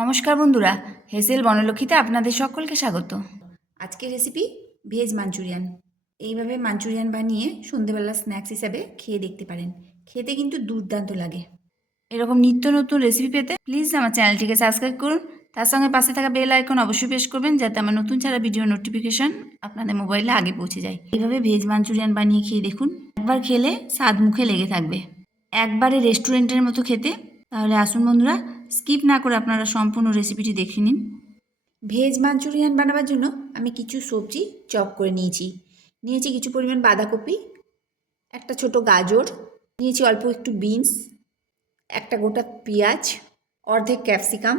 নমস্কার বন্ধুরা, হেসেল বনলক্ষীতে আপনাদের সকলকে স্বাগত। আজকের রেসিপি ভেজ মাঞ্চুরিয়ান। এইভাবে মাঞ্চুরিয়ান বানিয়ে সন্ধেবেলা স্ন্যাক্স হিসাবে খেয়ে দেখতে পারেন। খেতে কিন্তু দুর্দান্ত লাগে। এরকম নিত্য নতুন রেসিপি পেতে প্লিজ আমার চ্যানেলটিকে সাবস্ক্রাইব করুন। তার সঙ্গে পাশে থাকা বেল আইকন অবশ্যই প্রেস করবেন, যাতে আমার নতুন ছাড়া ভিডিও নোটিফিকেশন আপনাদের মোবাইলে আগে পৌঁছে যায়। এইভাবে ভেজ মাঞ্চুরিয়ান বানিয়ে খেয়ে দেখুন, একবার খেলে স্বাদ মুখে লেগে থাকবে, একবারে রেস্টুরেন্টের মতো খেতে। তাহলে আসুন বন্ধুরা, স্কিপ না করে আপনারা সম্পূর্ণ রেসিপিটি দেখে নিন। ভেজ মাঞ্চুরিয়ান বানাবার জন্য আমি কিছু সবজি চপ করে নিয়েছি কিছু পরিমাণ বাঁধাকপি, একটা ছোট গাজর নিয়েছি, অল্প একটু বিনস, একটা গোটা পেঁয়াজ, অর্ধেক ক্যাপসিকাম,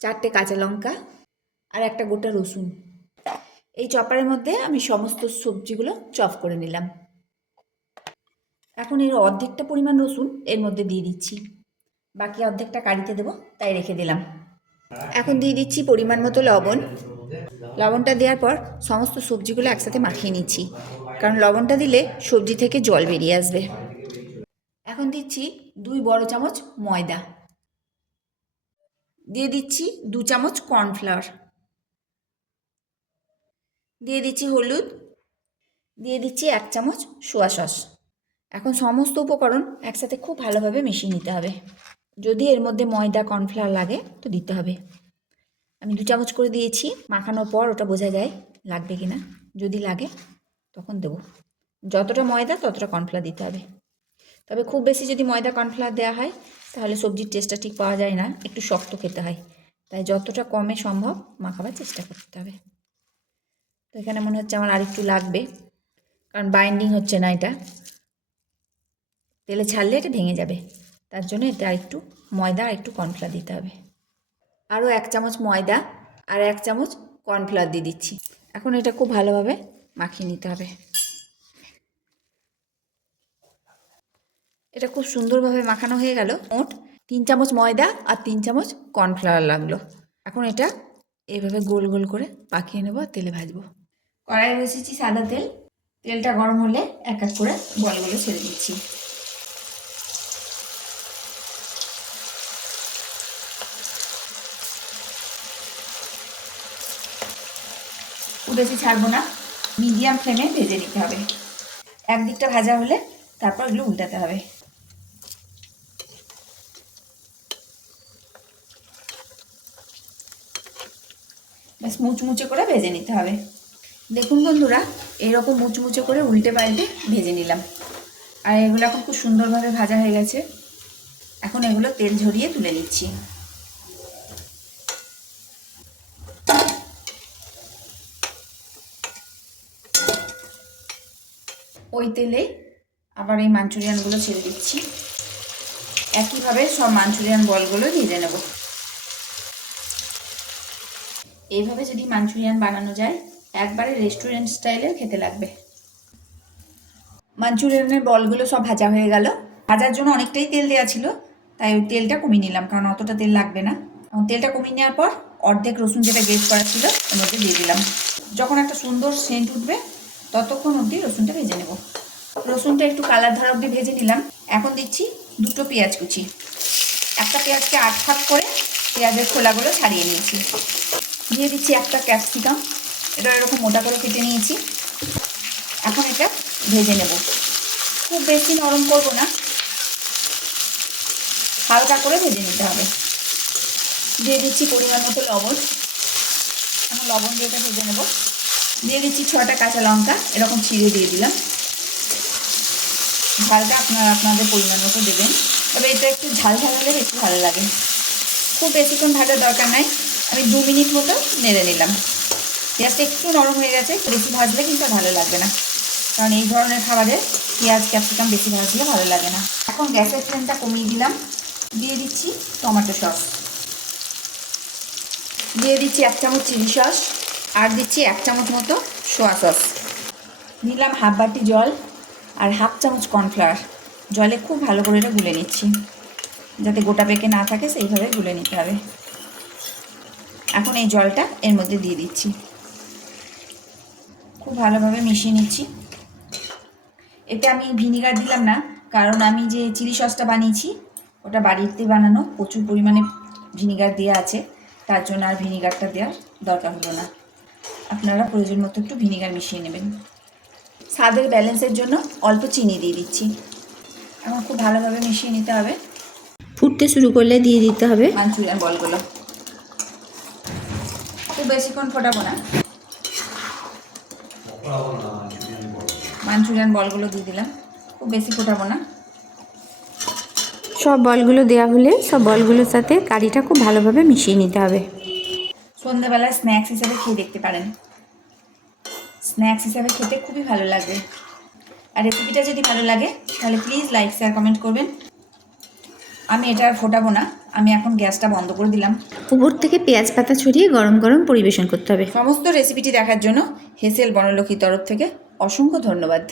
4টে কাঁচা লঙ্কা আর একটা গোটা রসুন। এই চপারের মধ্যে আমি সমস্ত সবজিগুলো চপ করে নিলাম। এখন এর অর্ধেকটা পরিমাণ রসুন এর মধ্যে দিয়ে দিচ্ছি, বাকি অর্ধেকটা কারিতে দেবো, তাই রেখে দিলাম। এখন দিয়ে দিচ্ছি পরিমাণ মতো লবণ। লবণটা দেওয়ার পর সমস্ত সবজিগুলো একসাথে মাখিয়ে নিচ্ছি, কারণ লবণটা দিলে সবজি থেকে জল বেরিয়ে আসবে। এখন দিচ্ছি 2 বড় চামচ ময়দা, দিয়ে দিচ্ছি 2 চামচ কর্নফ্লাওয়ার, দিয়ে দিচ্ছি হলুদ, দিয়ে দিচ্ছি 1 চামচ সোয়া সস। এখন সমস্ত উপকরণ একসাথে খুব ভালোভাবে মিশিয়ে নিতে হবে। যদি এর মধ্যে ময়দা কর্নফ্লাওয়ার লাগে তো দিতে হবে। আমি 2 চামচ করে দিয়েছি। মাখানোর পর ওটা বোঝা যায় লাগবে কি না, যদি লাগে তখন দেবো। যতটা ময়দা ততটা কর্নফ্লাওয়ার দিতে হবে। তবে খুব বেশি যদি ময়দা কর্নফ্লাওয়ার দেওয়া হয় তাহলে সবজির টেস্টটা ঠিক পাওয়া যায় না, একটু শক্ত খেতে হয়। তাই যতটা কমে সম্ভব মাখাবার চেষ্টা করতে হবে। তো এখানে মনে হচ্ছে আমার আরেকটু লাগবে, কারণ বাইন্ডিং হচ্ছে না, এটা তেলে ছাড়লে এটা ভেঙে যাবে। তার জন্য এটা আরেকটু ময়দা আর একটু কর্নফ্লাওয়ার দিতে হবে। আরও 1 চামচ ময়দা আর 1 চামচ কর্নফ্লাওয়ার দিয়ে দিচ্ছি। এখন এটা খুব ভালোভাবে মাখিয়ে নিতে হবে। এটা খুব সুন্দরভাবে মাখানো হয়ে গেল। মোট 3 চামচ ময়দা আর 3 চামচ কর্নফ্লাওয়ার লাগলো। এখন এটা এইভাবে গোল গোল করে পাকিয়ে নেব, তেলে ভাজবো। কড়াই বসিয়েছি সাদা তেল। তেলটা গরম হলে এক এক করে বলগুলো ছেড়ে দিচ্ছি। বেশি ছাড়বো না, মিডিয়াম ফ্লেমে ভেজে নিতে হবে। একদিকটা ভাজা হলে তারপর এগুলো উল্টাতে হবে। বেশ মুচমুচে করে ভেজে নিতে হবে। দেখুন বন্ধুরা, এরকম মুচমুচে করে উল্টে পাল্টে ভেজে নিলাম। আর এগুলো এখন খুব সুন্দরভাবে ভাজা হয়ে গেছে। এখন এগুলো তেল ঝরিয়ে তুলে নিচ্ছি। ওই তেলে আবার এই মাঞ্চুরিয়ানগুলো ছেড়ে দিচ্ছি। একইভাবে সব মাঞ্চুরিয়ান বলগুলো ভেজে নেব। এইভাবে যদি মাঞ্চুরিয়ান বানানো যায় একবারে রেস্টুরেন্ট স্টাইলের খেতে লাগবে। মাঞ্চুরিয়ানের বলগুলো সব ভাজা হয়ে গেল। ভাজার জন্য অনেকটাই তেল দেওয়া ছিল, তাই ওই তেলটা কমিয়ে নিলাম, কারণ অতটা তেল লাগবে না। তেলটা কমিয়ে নেওয়ার পর অর্ধেক রসুন যেটা গ্রেট করা ছিল ওর মধ্যে দিয়ে দিলাম। যখন একটা সুন্দর সেন্ট উঠবে ততক্ষণ অবধি রসুনটা ভেজে নেব। রসুনটা একটু কালার ধরা অবধি ভেজে নিলাম। এখন দিচ্ছি 2টো পেঁয়াজ কুচি। একটা পেঁয়াজকে 8 ভাগ করে পেঁয়াজের খোলাগুলো ছাড়িয়ে নিয়েছি। দিয়ে দিচ্ছি একটা ক্যাপসিকাম, এটা এরকম মোটা করে কেটে নিয়েছি। এখন এটা ভেজে নেব। খুব বেশি নরম করব না, হালকা করে ভেজে নিতে হবে। দিয়ে দিচ্ছি পরিমাণ মতো লবণ। এখন লবণ দিয়ে এটা ভেজে নেব। দিয়ে দিচ্ছি 6টা কাঁচা লঙ্কা, এরকম ছিঁড়ে দিয়ে দিলাম। ঝালটা আপনারা আপনাদের পরিমাণ মতো দেবেন, তবে এটা একটু ঝাল ঝাল হলে বেশি ভালো লাগে। খুব বেশিক্ষণ ভাজার দরকার নাই, আমি 2 মিনিট মতো নেড়ে নিলাম। পেঁয়াজটা একটু নরম হয়ে গেছে, বেশি ভাজলে কিন্তু ভালো লাগবে না, কারণ এই ধরনের খাবারে পেঁয়াজ ক্যাপসিকাম বেশি ভাজলে ভালো লাগে না। এখন গ্যাসের ফ্লেমটা কমিয়ে দিলাম। দিয়ে দিচ্ছি টমেটো সস, দিয়ে দিচ্ছি 1 চামচ চিলি সস, আর দিচ্ছি 1 চামচ মতো সোয়া সস। নিলাম হাফ বাটি জল আর হাফ চামচ কর্নফ্লাওয়ার। জলে খুব ভালো করে এটা গুলে নিচ্ছি, যাতে গোটা পেকে না থাকে সেইভাবে গুলে নিতে হবে। এখন এই জলটা এর মধ্যে দিয়ে দিচ্ছি, খুব ভালোভাবে মিশিয়ে নিচ্ছি। এতে আমি ভিনিগার দিলাম না, কারণ আমি যে চিলি সসটা বানিয়েছি ওটা বাড়িতে বানানো, প্রচুর পরিমাণে ভিনিগার দেওয়া আছে, তার জন্য আর ভিনিগারটা দেওয়ার দরকার হলো না। আপনারা প্রয়োজন মতো একটু ভিনিগার মিশিয়ে নেবেন। স্বাদের ব্যালেন্সের জন্য অল্প চিনি দিয়ে দিচ্ছি। এখন খুব ভালোভাবে মিশিয়ে নিতে হবে। ফুটতে শুরু করলে দিয়ে দিতে হবে মাঞ্চুরিয়ান বলগুলো। খুব বেশিক্ষণ ফোটাবো না। মাঞ্চুরিয়ান বলগুলো দিয়ে দিলাম, খুব বেশি ফোটাবো না। সব বলগুলো দেওয়া হলে সব বলগুলোর সাথে কারিটা খুব ভালোভাবে মিশিয়ে নিতে হবে। সন্ধ্যাবেলায় স্ন্যাক্স হিসাবে খেয়ে দেখতে পারেন। স্ন্যাক্স হিসাবে খেতে খুবই ভালো লাগবে। আর রেসিপিটা যদি ভালো লাগে তাহলে প্লিজ লাইক শেয়ার কমেন্ট করবেন। আমি এটা আর ফোটাবো না, আমি এখন গ্যাসটা বন্ধ করে দিলাম। উপর থেকে পেঁয়াজ পাতা ছড়িয়ে গরম গরম পরিবেশন করতে হবে। সমস্ত রেসিপিটি দেখার জন্য হেসেল বনলক্ষ্মীর তরফ থেকে অসংখ্য ধন্যবাদ।